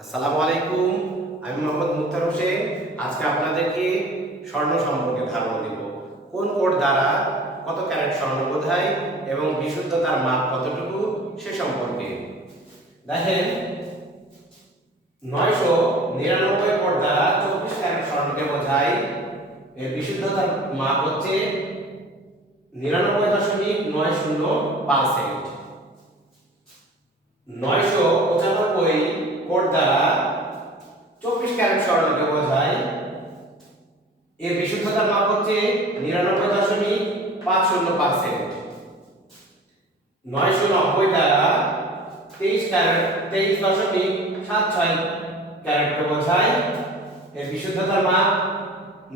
আসসালামু আলাইকুম। আমি মোহাম্মদ মুক্তার হোসেন। আজকে আপনাদেরকে স্বর্ণ সম্পর্কে ধারণা দেব। কোন কোড দ্বারা কত ক্যারেট স্বর্ণ বোঝায় এবং বিশুদ্ধতার মাপ কতটুকু সে সম্পর্কে। দেখেন, 999 কোড দ্বারা 24 ক্যারেট স্বর্ণকে বোঝায়। এর বিশুদ্ধতার মাপ হচ্ছে 99.905%। 995 কোড দ্বারা 24 ক্যারেট স্বর্ণকে বোঝায়। এর বিশুদ্ধতার মাপ হচ্ছে 99.50%। 990 দ্বারা 23.76 ক্যারেটকে বোঝায়। এর বিশুদ্ধতার মাপ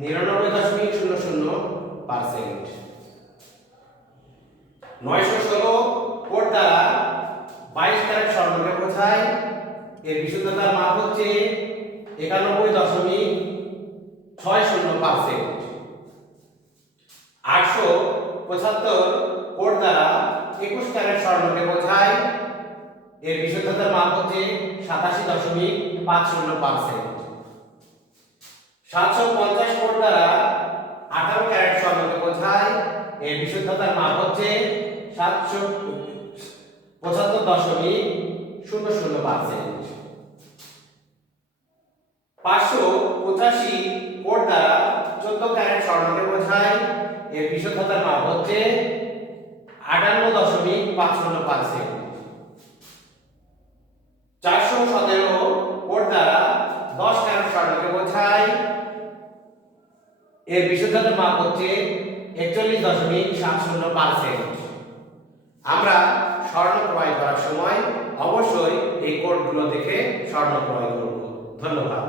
99.00%। 916 কোড দ্বারা 22 ক্যারেট স্বর্ণকে বোঝায়। এর বিশুদ্ধতার মাপ হচ্ছে 91.60%। 875 কোড দ্বারা 21 ক্যারেট স্বর্ণকে বোঝায়। এর বিশুদ্ধতার মাপ হচ্ছে 87.50%। 750 কোড দ্বারা 18 ক্যারেট স্বর্ণকে বোঝায়। এর বিশুদ্ধতার মাপ হচ্ছে 75.00%। 585 কোড দ্বারা 14 ক্যারেট স্বর্ণকে বোঝায়। এর বিশুদ্ধতার মাপ হচ্ছে 58.55%। 417 কোড দ্বারা 10 ক্যারেট স্বর্ণকে বোঝায়। এর বিশুদ্ধতার মাপ হচ্ছে 41.70%। আমরা স্বর্ণ ক্রয় করার সময় অবশ্যই এই কোডগুলো দেখে স্বর্ণ ক্রয় করব। ধন্যবাদ।